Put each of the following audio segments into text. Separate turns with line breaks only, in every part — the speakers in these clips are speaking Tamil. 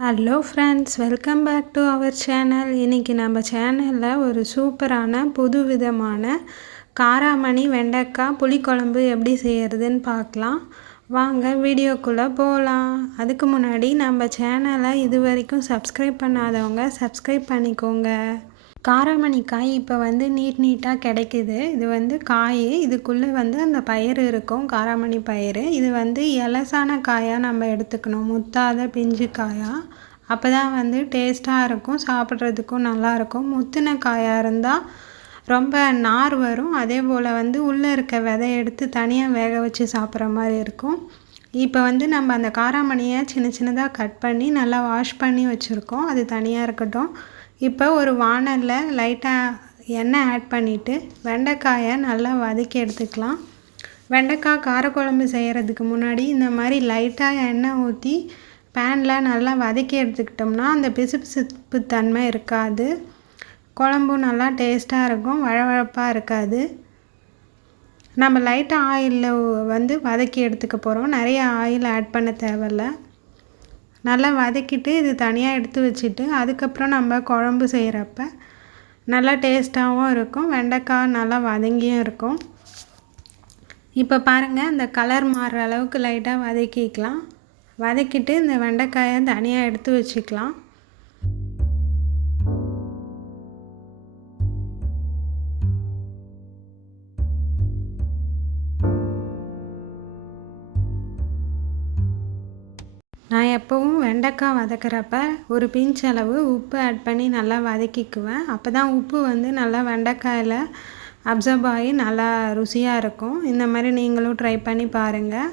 Hello friends welcome back to our channel இன்றைக்கி நம்ம சேனலில் ஒரு சூப்பரான புது விதமான காராமணி வெண்டைக்காய் புளிக்குழம்பு எப்படி செய்கிறதுன்னு பார்க்கலாம். வாங்க வீடியோக்குள்ளே போகலாம் அதுக்கு முன்னாடி நம்ம சேனலை இது வரைக்கும் சப்ஸ்கிரைப் பண்ணாதவங்க சப்ஸ்கிரைப் பண்ணிக்கோங்க. காராமணி காய் இப்போ வந்து நீட் நீட்டாக கிடைக்குது. இது வந்து காய். இதுக்குள்ளே வந்து அந்த பயிர் இருக்கும். காராமணி பயிர் இது வந்து எலசான காயாக நம்ம எடுத்துக்கணும். முத்தாத பிஞ்சு காயாக அப்போ தான் வந்து டேஸ்ட்டாக இருக்கும். சாப்பிட்றதுக்கும் நல்லாயிருக்கும் முத்தின காயாக இருந்தால் ரொம்ப நார் வரும். அதே போல் வந்து உள்ளே இருக்க விதை எடுத்து தனியாக வேக வச்சு சாப்பிட்ற மாதிரி இருக்கும். இப்போ வந்து நம்ம அந்த காராமணியை சின்ன சின்னதாக கட் பண்ணி நல்லா வாஷ் பண்ணி வச்சுருக்கோம். அது தனியாக இருக்கட்டும். இப்போ ஒரு வானலில் லைட்டாக எண்ணெய் ஆட் பண்ணிவிட்டு வெண்டைக்காயை நல்லா வதக்கி எடுத்துக்கலாம். வெண்டைக்காய் காரக்குழம்பு செய்கிறதுக்கு முன்னாடி இந்த மாதிரி லைட்டாக எண்ணெய் ஊற்றி பேனில் நல்லா வதக்கி எடுத்துக்கிட்டோம்னா அந்த பிசுபிசுப்பு தன்மை இருக்காது. குழம்பும் நல்லா டேஸ்ட்டாக இருக்கும் வழவழப்பாக இருக்காது. நம்ம லைட்டாக ஆயிலில் வந்து வதக்கி எடுத்துக்க போகிறோம் நிறைய ஆயில் ஆட் பண்ண தேவையில்லை. நல்லா வதக்கிட்டு இது தனியாக எடுத்து வச்சுட்டு அதுக்கப்புறம் நம்ம குழம்பு செய்கிறப்ப நல்லா டேஸ்ட்டாகவும் இருக்கும். வெண்டைக்காய் நல்லா வதங்கியும் இருக்கும். இப்போ பாருங்கள் இந்த கலர் மாறுற அளவுக்கு லைட்டாக வதக்கிக்கலாம். வதக்கிட்டு இந்த வெண்டைக்காயை தனியாக எடுத்து வச்சுக்கலாம். நான் எப்போவும் வெண்டைக்காய் வதக்கிறப்ப ஒரு பிஞ்ச் அளவு உப்பு ஆட் பண்ணி நல்லா வதக்கிக்குவேன். அப்போ தான் உப்பு வந்து நல்லா வெண்டைக்காயில் அப்சர்வ் ஆகி நல்லா ருசியாக இருக்கும். இந்த மாதிரி நீங்களும் ட்ரை பண்ணி பாருங்கள்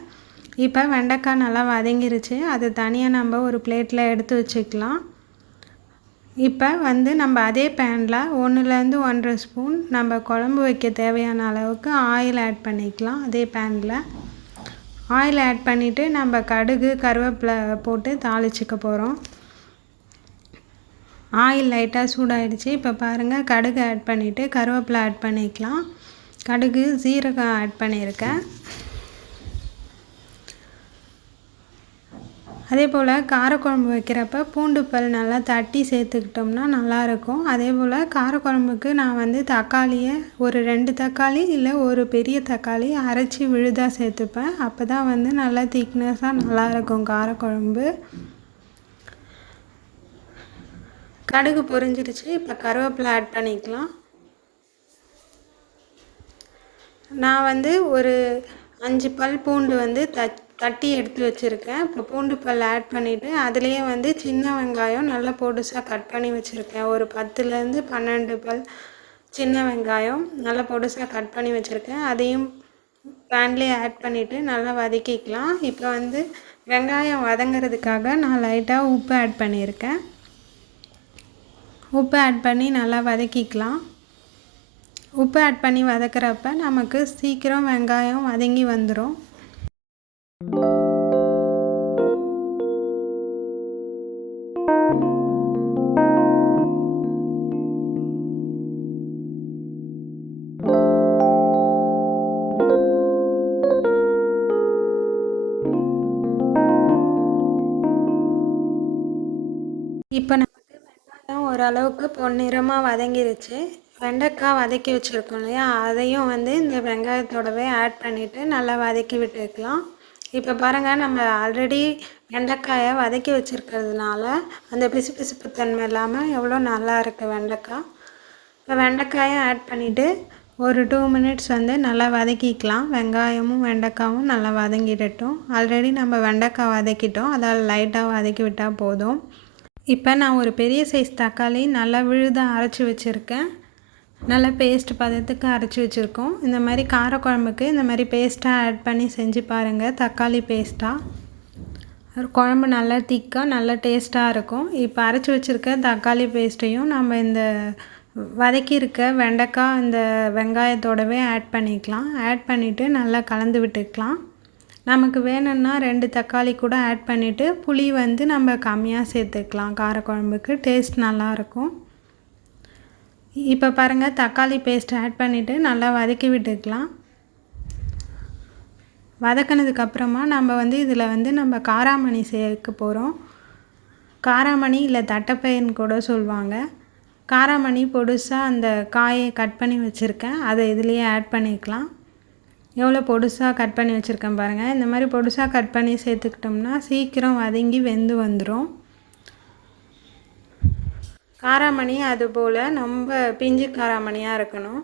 இப்போ வெண்டைக்காய் நல்லா வதங்கிருச்சு. அது தனியாக நம்ம ஒரு பிளேட்டில் எடுத்து வச்சுக்கலாம். இப்போ வந்து நம்ம அதே பேனில் ஒன்றுலேருந்து ஒன்றரை ஸ்பூன் நம்ம குழம்பு வைக்க தேவையான அளவுக்கு ஆயில் ஆட் பண்ணிக்கலாம். அதே பேனில் ஆயில் ஆட் பண்ணிவிட்டு நம்ம கடுகு கருவேப்பிலை போட்டு தாளிச்சிக்க போகிறோம் ஆயில் லைட்டாக சூடாகிடுச்சு இப்போ பாருங்கள் கடுகு ஆட் பண்ணிவிட்டு கருவேப்பிலை ஆட் பண்ணிக்கலாம். கடுகு சீரகம் ஆட் பண்ணியிருக்கேன். அதே போல் காரக்குழம்பு வைக்கிறப்ப பூண்டு பல் நல்லா தட்டி சேர்த்துக்கிட்டோம்னா நல்லாயிருக்கும். அதே போல் காரக்குழம்புக்கு நான் வந்து தக்காளியை ஒரு ரெண்டு தக்காளி இல்லை ஒரு பெரிய தக்காளி அரைச்சி விழுதாக சேர்த்துப்பேன். அப்போ தான் வந்து நல்லா திக்னஸாக நல்லாயிருக்கும் காரக்குழம்பு. கடுகு பொரிஞ்சிருச்சு. இப்போ கருவேப்பிலை ஆட் பண்ணிக்கலாம். நான் வந்து ஒரு அஞ்சு பல் பூண்டு வந்து தச் தட்டி எடுத்து வச்சுருக்கேன். இப்போ பூண்டு பல் ஆட் பண்ணிவிட்டு அதுலேயே வந்து சின்ன வெங்காயம் நல்லா பொடுசாக கட் பண்ணி வச்சுருக்கேன். ஒரு பத்துலேருந்து பன்னெண்டு பல் சின்ன வெங்காயம் நல்லா பொடுசாக கட் பண்ணி வச்சுருக்கேன். அதையும் பேன்லேயே ஆட் பண்ணிவிட்டு நல்லா வதக்கிக்கலாம். இப்போ வந்து வெங்காயம் வதங்கிறதுக்காக நான் லைட்டாக உப்பு ஆட் பண்ணியிருக்கேன். உப்பு ஆட் பண்ணி நல்லா வதக்கிக்கலாம். உப்பு ஆட் பண்ணி வதக்கிறப்ப நமக்கு சீக்கிரம் வெங்காயம் வதங்கி வந்துடும் இப்போ நமக்கு வெங்காயம் ஓரளவுக்கு பொன்னிறமாக வதங்கிருச்சு. வெண்டைக்காய் வதக்கி வச்சுருக்கோம் இல்லையா? அதையும் வந்து இந்த வெங்காயத்தோடவே ஆட் பண்ணிவிட்டு நல்லா வதக்கி விட்டுக்கலாம். இப்போ பாருங்கள் நம்ம ஆல்ரெடி வெண்டைக்காயை வதக்கி வச்சுருக்கிறதுனால அந்த பிசு பிசுப்பு தன்மை இல்லாமல் எவ்வளோ நல்லா இருக்குது வெண்டைக்காய். இப்போ வெண்டைக்காயை ஆட் பண்ணிவிட்டு ஒரு டூ மினிட்ஸ் வந்து நல்லா வதக்கிக்கலாம். வெங்காயமும் வெண்டைக்காவும் நல்லா வதங்கிடட்டும். ஆல்ரெடி நம்ம வெண்டைக்காய் வதக்கிட்டோம். அதால் லைட்டாக வதக்கி விட்டால் போதும். இப்போ நான் ஒரு பெரிய சைஸ் தக்காளி நல்லா விழுதாக அரைச்சி வச்சுருக்கேன். நல்லா பேஸ்ட் பதத்துக்கு அரைச்சி வச்சுருக்கோம். இந்த மாதிரி காரக்குழம்புக்கு இந்த மாதிரி பேஸ்ட்டாக ஆட் பண்ணி செஞ்சு பாருங்கள் தக்காளி பேஸ்ட்டாக குழம்பு நல்லா திக்காக நல்லா டேஸ்ட்டாக இருக்கும். இப்போ அரைச்சி வச்சுருக்க தக்காளி பேஸ்ட்டையும் நம்ம இந்த வதக்கியிருக்க வெண்டைக்காய் இந்த வெங்காயத்தோடவே ஆட் பண்ணிக்கலாம். ஆட் பண்ணிவிட்டு நல்லா கலந்து விட்டுக்கலாம். நமக்கு வேணும்னா ரெண்டு தக்காளி கூட ஆட் பண்ணிவிட்டு புளி வந்து நம்ம கம்மியாக சேர்த்துக்கலாம். காரக்குழம்புக்கு டேஸ்ட் நல்லாயிருக்கும் இப்போ பாருங்கள் தக்காளி பேஸ்ட் ஆட் பண்ணிவிட்டு நல்லா வதக்கி விட்டுக்கலாம். வதக்கினதுக்கப்புறமா நம்ம வந்து இதில் வந்து நம்ம காராமணி சேர்க்க போகிறோம் காராமணி இல்லை தட்டைப்பயிர்னு கூட சொல்லுவாங்க. காராமணி பொடுசாக அந்த காயை கட் பண்ணி வச்சுருக்கேன். அதை இதுலேயே ஆட் பண்ணிக்கலாம். எவ்வளோ பொடுசாக கட் பண்ணி வச்சுருக்கேன் பாருங்கள் இந்த மாதிரி பொடுசாக கட் பண்ணி சேர்த்துக்கிட்டோம்னா சீக்கிரம் வதங்கி வெந்து வந்துடும் காராமணி அதுபோல் ரொம்ப பிஞ்சு காராமணியாக இருக்கணும்.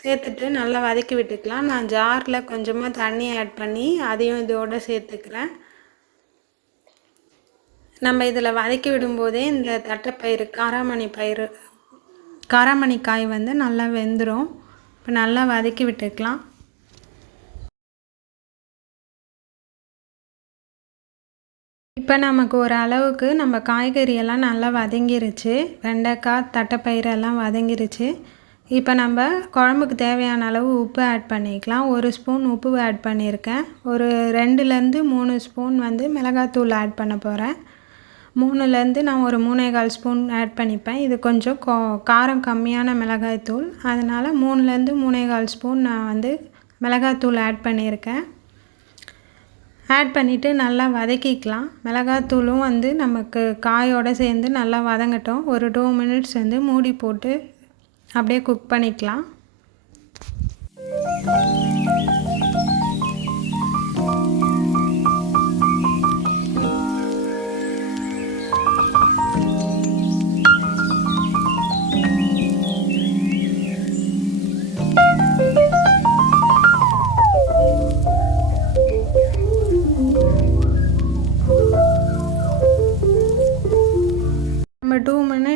சேர்த்துட்டு நல்லா வதக்கி விட்டுக்கலாம். நான் ஜாரில் கொஞ்சமாக தண்ணி ஆட் பண்ணி அதையும் இதோடு சேர்த்துக்கிறேன். நம்ம இதில் வதக்கி விடும்போதே இந்த தட்டைப்பயிறு காராமணி பயிறு காராமணி காய் வந்து நல்லா வெந்துடும் இப்போ நல்லா வதக்கி விட்டுக்கலாம். இப்போ நமக்கு ஒரு அளவுக்கு நம்ம காய்கறியெல்லாம் நல்லா வதங்கிருச்சு. வெண்டைக்காய் தட்டைப்பயிரெல்லாம் வதங்கிருச்சு. இப்போ நம்ம குழம்புக்கு தேவையான அளவு உப்பு ஆட் பண்ணிக்கலாம். ஒரு ஸ்பூன் உப்பு ஆட் பண்ணியிருக்கேன். ஒரு ரெண்டுலேருந்து மூணு ஸ்பூன் வந்து மிளகாத்தூள் ஆட் பண்ண போகிறேன் மூணுலேருந்து நான் ஒரு மூணேகால் ஸ்பூன் ஆட் பண்ணிப்பேன். இது கொஞ்சம் கோ காரம் கம்மியான மிளகாய்த்தூள் அதனால் மூணுலேருந்து மூணேகால் ஸ்பூன் நான் வந்து மிளகாத்தூள் ஆட் பண்ணியிருக்கேன். ஆட் பண்ணிவிட்டு நல்லா வதக்கிக்கலாம். மிளகாத்தூளும் வந்து நமக்கு காயோடு சேர்ந்து நல்லா வதங்கட்டும். ஒரு டூ மினிட்ஸ் வந்து மூடி போட்டு அப்படியே குக் பண்ணிக்கலாம்.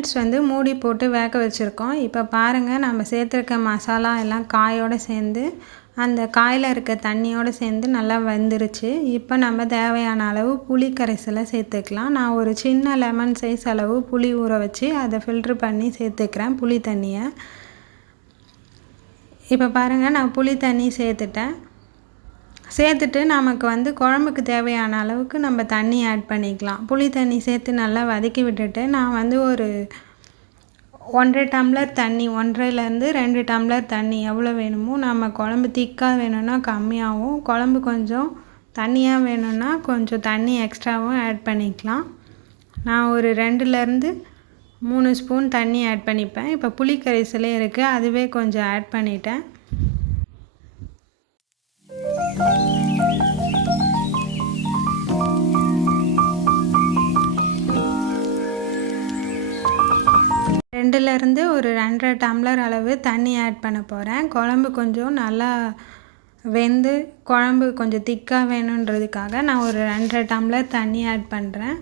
மினிட்ஸ் வந்து மூடி போட்டு வேக வச்சுருக்கோம். இப்போ பாருங்கள் நம்ம சேர்த்துருக்க மசாலா எல்லாம் காயோடு சேர்ந்து அந்த காயில் இருக்க தண்ணியோடு சேர்ந்து நல்லா வெந்துருச்சு. இப்போ நம்ம தேவையான அளவு புளி கரைசலை சேர்த்துக்கலாம். நான் ஒரு சின்ன லெமன் சைஸ் அளவு புளி ஊற வச்சு அதை ஃபில்ட்ரு பண்ணி சேர்த்துக்கிறேன் புளி தண்ணியை. இப்போ பாருங்கள் நான் புளி தண்ணி சேர்த்துட்டேன். சேர்த்துட்டு நமக்கு வந்து குழம்புக்கு தேவையான அளவுக்கு நம்ம தண்ணி ஆட் பண்ணிக்கலாம். புளி தண்ணி சேர்த்து நல்லா வதக்கி விட்டுட்டு நான் வந்து ஒரு ஒன்றரை டம்ளர் தண்ணி ஒன்றரைலேருந்து ரெண்டு டம்ளர் தண்ணி எவ்வளோ வேணுமோ நம்ம குழம்பு திக்காக வேணும்னா கம்மியாகவும் குழம்பு கொஞ்சம் தண்ணியாக வேணும்னா கொஞ்சம் தண்ணி எக்ஸ்ட்ராவும் ஆட் பண்ணிக்கலாம். நான் ஒரு ரெண்டுலேருந்து மூணு ஸ்பூன் தண்ணி ஆட் பண்ணிப்பேன். இப்போ புளி கரைசலே இருக்குது அதுவே கொஞ்சம் ஆட் பண்ணிட்டேன். ரெண்டுலேருந்து ஒரு ரெண்டரை டம்ளர் அளவு தண்ணி ஆட் பண்ண போகிறேன் குழம்பு கொஞ்சம் நல்லா வெந்து குழம்பு கொஞ்சம் திக்காக வேணுன்றதுக்காக நான் ஒரு ரெண்டரை டம்ளர் தண்ணி ஆட் பண்ணுறேன்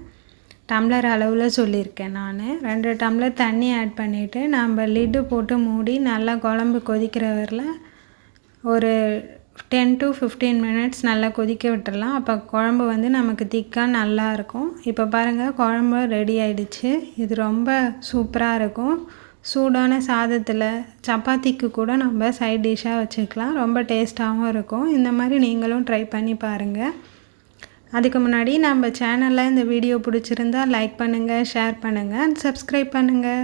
டம்ளர் அளவில் சொல்லியிருக்கேன் நான். ரெண்டு டம்ளர் தண்ணி ஆட் பண்ணிவிட்டு நம்ம லிட்டு போட்டு மூடி நல்லா குழம்பு கொதிக்கிற வரல ஒரு டென் டு ஃபிஃப்டீன் மினிட்ஸ் நல்லா கொதிக்க விட்டுடலாம் அப்போ குழம்பு வந்து நமக்கு திக்காக நல்லாயிருக்கும் இப்போ பாருங்கள் குழம்பு ரெடி ஆகிடுச்சு இது ரொம்ப சூப்பராக இருக்கும். சூடான சாதத்தில் சப்பாத்திக்கு கூட நம்ம சைட் டிஷ்ஷாக வச்சுக்கலாம். ரொம்ப டேஸ்ட்டாகவும் இருக்கும். இந்த மாதிரி நீங்களும் ட்ரை பண்ணி பாருங்கள் அதுக்கு முன்னாடி நம்ம சேனலில் இந்த வீடியோ பிடிச்சிருந்தா லைக் பண்ணுங்கள் ஷேர் பண்ணுங்கள் அண்ட் சப்ஸ்கிரைப் பண்ணுங்கள்